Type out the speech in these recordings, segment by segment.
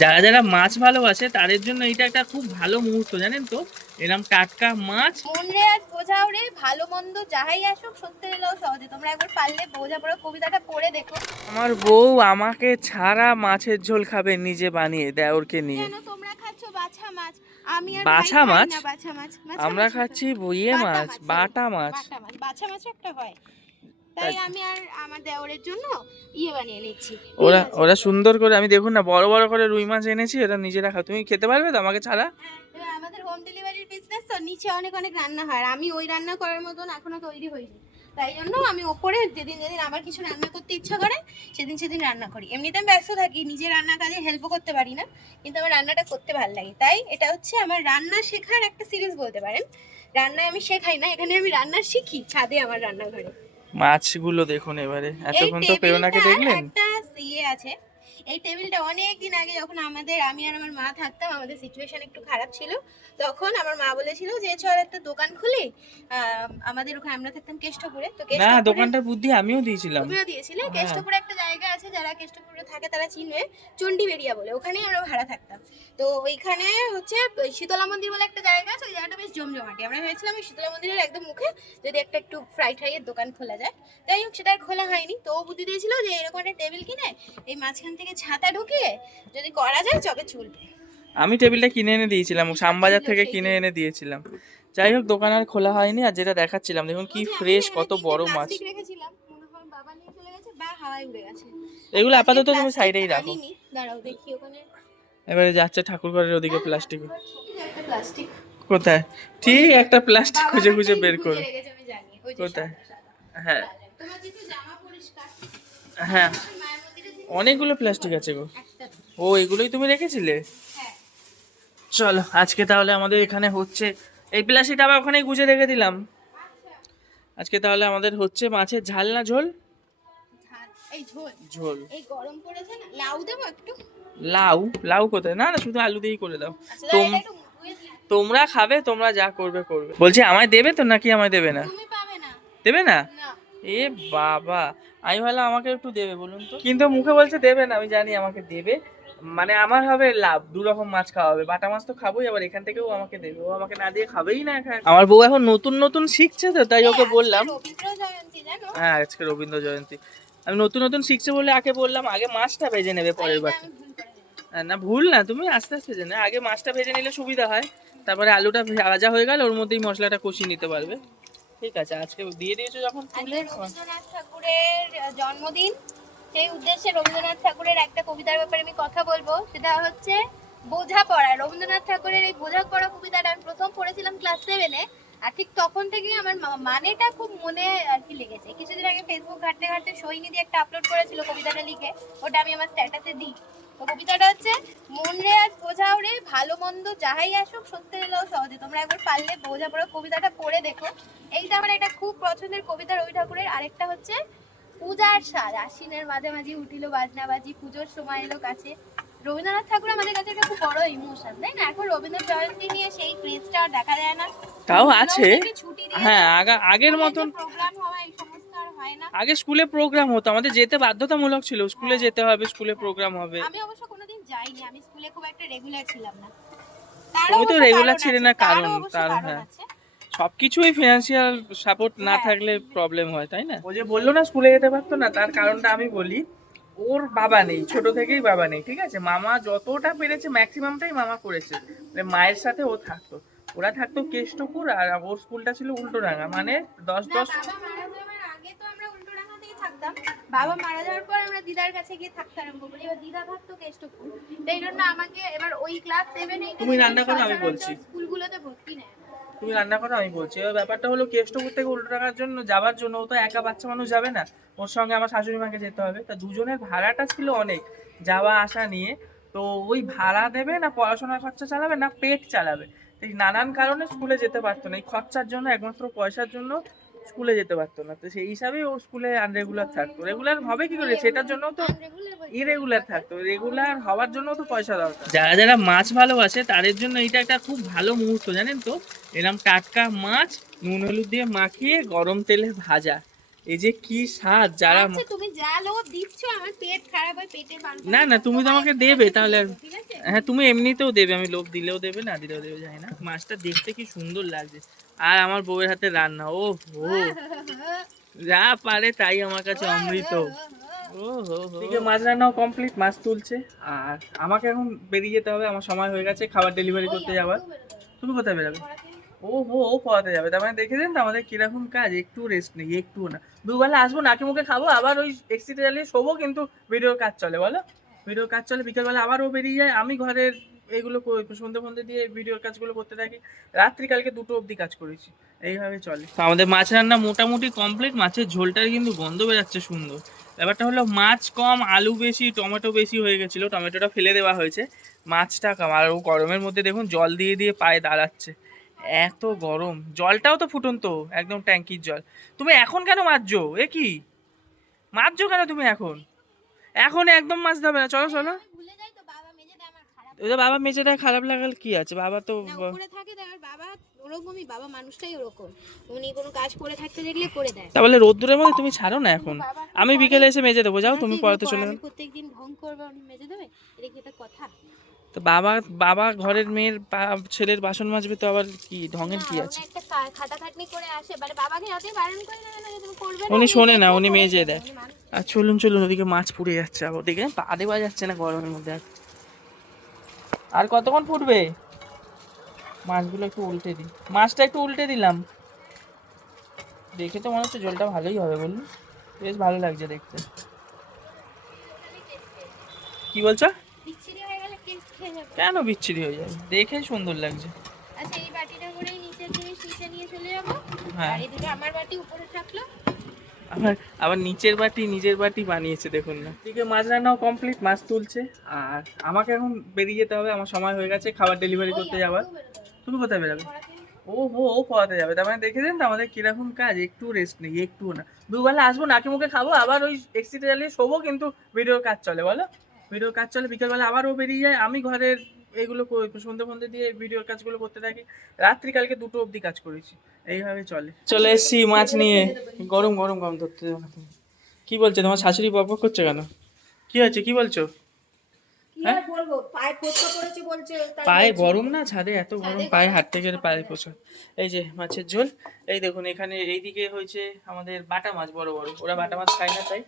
যারা যারা মাছ ভালোবাসে তাদের জন্য এটা একটা খুব ভালো মুহূর্ত জানেন তো? এরকম টাটকা মাছ। মন রে আজ বোঝাও রে ভালো মন্দ যাহাই আসুক সত্যি এলেও সহজে। তোমরা একবার পারলে বোঝা পড়া কবিতাটা পড়ে দেখো। আমার বউ আমাকে ছাড়া মাছের ঝোল খাবে নিজে বানিয়ে দেওরকে নিয়ে। কেন তোমরা খাচ্ছ বাছা মাছ? আমি আর বাছা মাছ? না বাছা মাছ। আমরা খাচ্ছি বইয়ে মাছ মাছ, বাটা মাছ। বাটা মাছ বাছা মাছ একটা হয়। তাই আচ্ছা। আমি আর আমার দেওরের জন্য ইয়ে বানিয়ে নিচ্ছি। ওরা ওরা সুন্দর করে আমি দেখুন না বড় বড় করে রুই মাছ এনেছি ওরা নিজেরা খা তুমি খেতে পারবে তো আমাকে ছাড়া? হ্যাঁ, আমাদের হোম ডেলিভারির বিজনেস তো নিচে অনেক অনেক রান্না হয় আর আমি ওই রান্না করার মতন এখনও তৈরি হইনি। তাই জন্য আমি ওপরে যেদিন যেদিন আমার কিছু রান্না করতে ইচ্ছা করে সেদিন সেদিন রান্না করি। এমনিতে আমি ব্যস্ত থাকি নিজে রান্না কাজে হেল্পও করতে পারি না কিন্তু আমার রান্নাটা করতে ভালো লাগে। তাই এটা হচ্ছে আমার রান্না শেখার একটা সিরিজ বলতে পারেন। রান্না আমি শেখাই না এখানে আমি রান্না শিখি ছাদে আমার রান্নাঘরে। মাছগুলো দেখুন এবারে। এতক্ষণ তো পেওনাকে দেখলেন? একটা ইয়ে আছে। এই টেবিলটা অনেক দিন আগে যখন আমাদের আমি আর আমার মা থাকতাম আমাদের সিচুয়েশন একটু খারাপ ছিল তখন আমার মা বলেছিল যে চল একটা দোকান খুলি। আমাদের ওখানে আমরা থাকতাম কেষ্টপুরে তো না দোকানটার বুদ্ধি আমিও দিয়েছিলাম। তুমিও দিয়েছিলে। হ্যাঁ। কেষ্টপুরে একটা জায়গা আছে যারা কেষ্টপুরে থাকে তারা চিনবে চণ্ডীবেড়িয়া বলে ওখানেই আমরা ভাড়া থাকতাম। তো ওইখানে হচ্ছে শীতলা মন্দির বলে একটা জায়গা আছে ওই জায়গাটা বেশ জমজমাটি। আমরা ভেবেছিলাম ওই শীতলা মন্দিরের একদম মুখে যদি একটা একটু ফ্রাই ফ্রাইয়ের দোকান খোলা যায়। যাই হোক সেটা আর খোলা হয়নি। তো বুদ্ধি দিয়েছিল যে এরকম একটা টেবিল কিনে এই মাঝখান থেকে ছাতা ঢুকিয়ে যদি করা যায় চবে চলবে। আমি টেবিলটা কিনে এনে দিয়েছিলাম শ্যামবাজার থেকে কিনে এনে দিয়েছিলাম। যাই হোক দোকান আর খোলা হয়নি আর যেটা দেখাচ্ছিলাম দেখুন কি ফ্রেশ কত বড় মাছ। হয় এগুলো আপাতত তুমি সাইডেই রাখো। এবারে যাচ্ছে ঠাকুর ঘরের ওদিকে প্লাস্টিক কোথায়? ঠিক একটা প্লাস্টিক খুঁজে খুঁজে বের করো। কোথায়? হ্যাঁ। হ্যাঁ। অনেকগুলো প্লাস্টিক আছে গো। ও এগুলোই তুমি রেখেছিলে? হ্যাঁ। চলো আজকে তাহলে আমাদের এখানে হচ্ছে এই প্লাস্টিকটা আবার ওখানেই গুজে রেখে দিলাম। আজকে তাহলে আমাদের হচ্ছে মাছের ঝাল না ঝোল? ঝোল লাউ লাউ কোথায়? না না শুধু আলু দিয়েই করে দাও। আচ্ছা। তোমরা খাবে তোমরা যা করবে করবে। বলছি আমায় দেবে তো নাকি আমায় দেবে না? দেবে না। এ বাবা। আমি ভাবলাম আমাকে একটু দেবে বলুন তো। কিন্তু মুখে বলছে দেবে না আমি জানি আমাকে দেবে। মানে আমার হবে লাভ দু রকম মাছ খাওয়া হবে। বাটা মাছ তো খাবোই আবার এখান থেকেও আমাকে দেবে। ও আমাকে না দিয়ে খাবেই না একা। আমার বউ এখন নতুন নতুন শিখছে তো তাই ওকে বললাম। হ্যাঁ আজকে রবীন্দ্র জয়ন্তী। আমি নতুন নতুন শিখছে বলে আগে বললাম আগে মাছটা ভেজে নেবে পরের বার। হ্যাঁ, না ভুল না তুমি আস্তে আস্তে জেনে আগে মাছটা ভেজে নিলে সুবিধা হয়। তারপরে আলুটা ভাজা হয়ে গেল ওর মধ্যেই মশলাটা কষিয়ে নিতে পারবে। ঠিক আছে, আজকে দিয়ে দিয়েছ যখন রবীন্দ্রনাথ ঠাকুরের জন্মদিন। সেই উদ্দেশ্যে রবীন্দ্রনাথ ঠাকুরের একটা কবিতার ব্যাপারে আমি কথা বলব। সেটা হচ্ছে বোঝাপড়া। রবীন্দ্রনাথ ঠাকুরের এই বোঝাপড়া কবিতাটা আমি প্রথম পড়েছিলাম ক্লাস সেভেনে আর ঠিক তখন থেকেই আমার মানেটা খুব মনে আর কি লেগেছে। কিছুদিন আগে ফেসবুক ঘাটতে ঘাটতে সৈনী দিয়ে একটা আপলোড করেছিল কবিতাটা লিখে। ওটা আমি আমার স্ট্যাটাসে দিই। তো কবিতাটা হচ্ছে, মন রে আজ বোঝাও রে, ভালো মন্দ যাহাই আসুক সত্যি এলেও সহজে। তোমরা একবার পারলে বোঝাপড়া কবিতাটা পড়ে দেখো। এইটা আমার এটা খুব পছন্দের কবিতা রবি ঠাকুরের। আরেকটা হচ্ছে, পূজার সাজ। আশ্বিনের মাঝামাঝি উঠিল বাজনা বাজি পুজোর সময় এলো কাছে। রবীন্দ্রনাথ ঠাকুর আমাদের কাছে একটা খুব বড় ইমোশন তাই না? এখন রবীন্দ্র জয়ন্তী নিয়ে সেই ক্রেজটা আর দেখা যায় না। তাও আছে। হ্যাঁ আগের মতন প্রোগ্রাম হওয়া এই সমস্ত আর হয় না। আগে স্কুলে প্রোগ্রাম হতো আমাদের যেতে বাধ্যতামূলক ছিল স্কুলে যেতে হবে স্কুলে প্রোগ্রাম হবে। আমি অবশ্য কোনোদিন যাইনি আমি স্কুলে খুব একটা রেগুলার ছিলাম না। তুমি তো regular ছিলে না, কারণ- কারণ হ্যাঁ। সবকিছুই ফিনান্সিয়াল সাপোর্ট না হ্যাঁ। থাকলে প্রবলেম হয় তাই না? ও যে বলল না স্কুলে যেতে পারতো না তার কারণটা আমি বলি। ওর বাবা নেই ছোট থেকেই বাবা নেই ঠিক আছে মামা যতটা পেরেছে ম্যাক্সিমামটাই মামা করেছে মানে মায়ের সাথে ও থাকতো ওরা থাকতো কেষ্টপুর আর ওর স্কুলটা ছিল উল্টোডাঙ্গা মানে দশ দশ বাবা মারা যাওয়ার আগে তো আমরা উল্টোডাঙ্গাতেই থাকতাম। বাবা মারা যাওয়ার পর আমরা দিদার কাছে গিয়ে থাকতে আরম্ভ করি এবার দিদা থাকতো কেষ্টপুর তাই জন্য আমাকে এবার ওই ক্লাস সেভেন তুমি রান্না করো, আমি বলছি। স্কুলগুলোতে ভর্তি নেয় না। তুমি রান্না করো, আমি বলছি। এবার ব্যাপারটা হলো কেষ্টপুর থেকে উল্টো টাকার জন্য যাওয়ার জন্য ও তো একা বাচ্চা মানুষ যাবে না। ওর সঙ্গে আমার শাশুড়ি মাকে যেতে হবে। তা দুজনের ভাড়াটা ছিল অনেক, যাওয়া আসা নিয়ে। তো ওই ভাড়া দেবে না পড়াশোনার খরচা চালাবে না পেট চালাবে। নানান কারণে স্কুলে যেতে পারতো না। এই খরচার জন্য একমাত্র পয়সার জন্য স্কুলে যেতে পারতো না। তো সেই হিসাবেই ও স্কুলে আনরেগুলার থাকতো। রেগুলার হবে কি করে? সেটার জন্য তো। ইরেগুলার থাকতো। রেগুলার হওয়ার জন্য তো পয়সা দরকার। যারা যারা মাছ ভালোবাসে তাদের জন্য এটা একটা খুব ভালো মুহূর্ত জানেন তো? এরকম টাটকা মাছ নুন হলুদ দিয়ে মাখিয়ে গরম তেলে ভাজা। এই যে কি স্বাদ যারা আচ্ছা, তুমি যা লোভ দিচ্ছ আমার পেট খারাপ হয় পেটে না, না, তুমি তো আমাকে দেবে, তাহলে আর- হ্যাঁ তুমি এমনিতেও দেবে আমি লোক দিলেও দেবে না দিলেও দেবে জানি না। মাছটা দেখতে কি সুন্দর লাগছে। আর আমার বউয়ের হাতে রান্না ও হো। যা পারে তাই আমার কাছে অমৃত। ও হো এদিকে মাছ রান্নাও কমপ্লিট মাছ তুলছে। আর আমাকে এখন বেরিয়ে যেতে হবে আমার সময় হয়ে গেছে খাবার ডেলিভারি করতে যাওয়ার। তুমি কোথায় বেরোবে? ও হো ও পড়াতে যাবে। তার মানে দেখেছেন আমাদের কীরকম কাজ, একটু রেস্ট নেই, একটু না। দুবেলা আসব, নাকি মুখে খাব, আবার ওই এক্সিটে জ্বালিয়ে শোবো, কিন্তু ভিডিওর কাজ চলে, বলো? ভিডিওর কাজ চলে, বিকেলবেলা আবার ও বেরিয়ে যায় আমি ঘরের এগুলো সন্ধে ফন্ধে দিয়ে ভিডিওর কাজগুলো করতে থাকি। রাত্রি কালকে দুটো অবধি কাজ করেছি। এইভাবে চলে। আমাদের মাছ রান্না মোটামুটি কমপ্লিট মাছের ঝোলটার কিন্তু গন্ধ বেরাচ্ছে সুন্দর। ব্যাপারটা হলো মাছ কম, আলু বেশি, টমেটো বেশি হয়ে গেছিল, টমেটোটা ফেলে দেওয়া হয়েছে। মাছটা কম, আর গরমের মধ্যে দেখুন জল দিয়ে দিয়ে পায়ে দাঁড়াচ্ছে। এত গরম। জলটাও তো ফুটন্ত একদম ট্যাঙ্কির জল। তুমি এখন কেন মাজছো এ কি? মাজছো কেন তুমি এখন? এখন একদম মাজতে হবে না। চলো চলো। বাবা মেজে দেয় খারাপ লাগাল কি আছে? বাবা তো উপরে থাকে তার বাবা ওরকমই বাবা মানুষটাই ওরকম। উনি কোনো কাজ করে থাকতে দেখলে করে দেয়। তাহলে রোদ্দুরের মধ্যে তুমি ছাড়ো না এখন? আমি বিকেলে এসে মেজে দেবো যাও তুমি পড়াতে চলে আমি প্রত্যেকদিন ঢং করবে উনি মেজে দেবে? এটা কি কথা? তো বাবা বাবা ঘরের মেয়ের ছেলের বাসন মাজবে তো আবার কি ঢঙের কি আছে? মানে উনি শোনে না, উনি মেজে দেয়। আর চলুন চলুন ওদিকে মাছ পুড়ে যাচ্ছে আবার ওদিকে পা দেওয়া যাচ্ছে না গরমের মধ্যে আর। আর কতক্ষণ ফুটবে? মাছগুলো একটু উল্টে দিই। মাছটা একটু উল্টে দিলাম। দেখে তো মনে হচ্ছে জলটা ভালোই হবে বলুন। বেশ ভালো লাগছে দেখতে। কি বলছো? যাবে। কেন বিচ্ছিরি হয়ে যায় দেখে সুন্দর লাগছে। আচ্ছা এই বাটিটা করেই নিচের জিনিস নিচে নিয়ে চলে যাব। হ্যাঁ। আর এই দুটো আমার বাটি উপরে থাকল। আবার আবার নিচের বাটি নিজের বাটি বানিয়েছে দেখুন না। এদিকে মাছ রান্নাও কমপ্লিট মাছ তুলছে। আর আমাকে এখন বেরিয়ে যেতে হবে আমার সময় হয়ে গেছে খাবার ডেলিভারি করতে যাওয়ার। তুমি কোথায় বেরোবে? ও হো ও পড়াতে যাবে। তার মানে দেখেছেন তো আমাদের কীরকম কাজ একটু রেস্ট নেই একটু না। দুবেলা আসব নাকি মুখে খাব আবার ওই এক্সিটে জ্বালিয়ে শোবো কিন্তু ভিডিওর কাজ চলে বলো। ভিডিওর কাজ চলে বিকেলবেলা আবারও বেরিয়ে যায়। আমি ঘরের এগুলো করে- সন্ধে ফন্ধে দিয়ে ভিডিওর কাজগুলো করতে থাকি। রাত্রি কালকে দুটো অবধি কাজ করেছি। এইভাবে চলে। চলে এসছি মাছ নিয়ে। গরম গরম গরম ধরতে না তুমি কি বলছে তোমার শাশুড়ি বক বক করছে কেন? কি হয়েছে কি বলছো? পায়ে বলছে পায়ে গরম না ছাদে এত গরম পায়ে হাঁটতে গেলে পায়ে পোষা এই যে মাছের ঝোল এই দেখুন এখানে এইদিকে হয়েছে আমাদের বাটা মাছ বড় বড়। ওরা বাটা মাছ খায় না তাই?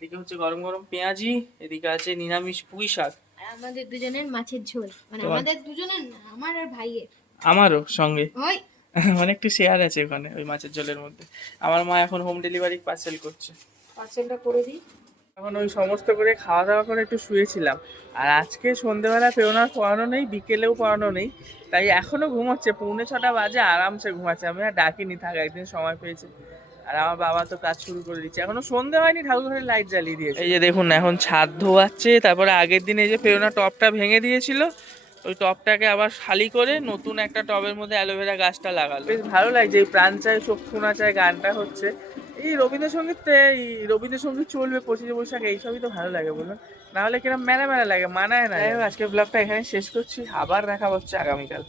এদিকে হচ্ছে গরম গরম পেঁয়াজি এদিকে আছে নিরামিষ পুঁই শাক। আমাদের দুজনের মাছের ঝোল। মানে আমাদের দুজনের আমার আর ভাইয়ের। আমারও সঙ্গে। ওই। অনেকটু শেয়ার আছে ওখানে ওই মাছের ঝোলের মধ্যে। আমার মা এখন হোম ডেলিভারি পার্সেল করছে। পার্সেলটা করে দিই। এখন ওই সমস্ত করে খাওয়া দাওয়া করে একটু শুয়েছিলাম। আর আজকে সন্ধেবেলা পেওনার পড়ানো নেই বিকেলেও পড়ানো নেই। তাই এখনও ঘুমাচ্ছে পৌনে ছটা বাজে আরামসে ঘুমাচ্ছে। আমি আর ডাকিনি থাক একদিন সময় পেয়েছে। আর আমার বাবা তো কাজ শুরু করে দিচ্ছে। এখনও সন্ধে হয়নি ঠাকুর ঘরে লাইট জ্বালিয়ে দিয়েছে। এই যে দেখুন এখন ছাদ ধোয়াচ্ছে তারপরে আগের দিন এই যে পেওনা টপটা ভেঙে দিয়েছিল ওই টপটাকে আবার খালি করে নতুন একটা টবের মধ্যে অ্যালোভেরা গাছটা লাগালো। বেশ ভালো লাগছে এই প্রাণ চাই চক্ষু না চাই গানটা হচ্ছে। এই রবীন্দ্রসঙ্গীতে এই রবীন্দ্রসঙ্গীত চলবে পঁচিশে বৈশাখ এইসবই তো ভালো লাগে বলুন। না হলে কিরম মেলা মেলা লাগে মানায় না। আজকের ব্লগটা এখানে শেষ করছি আবার দেখা হচ্ছে আগামীকাল।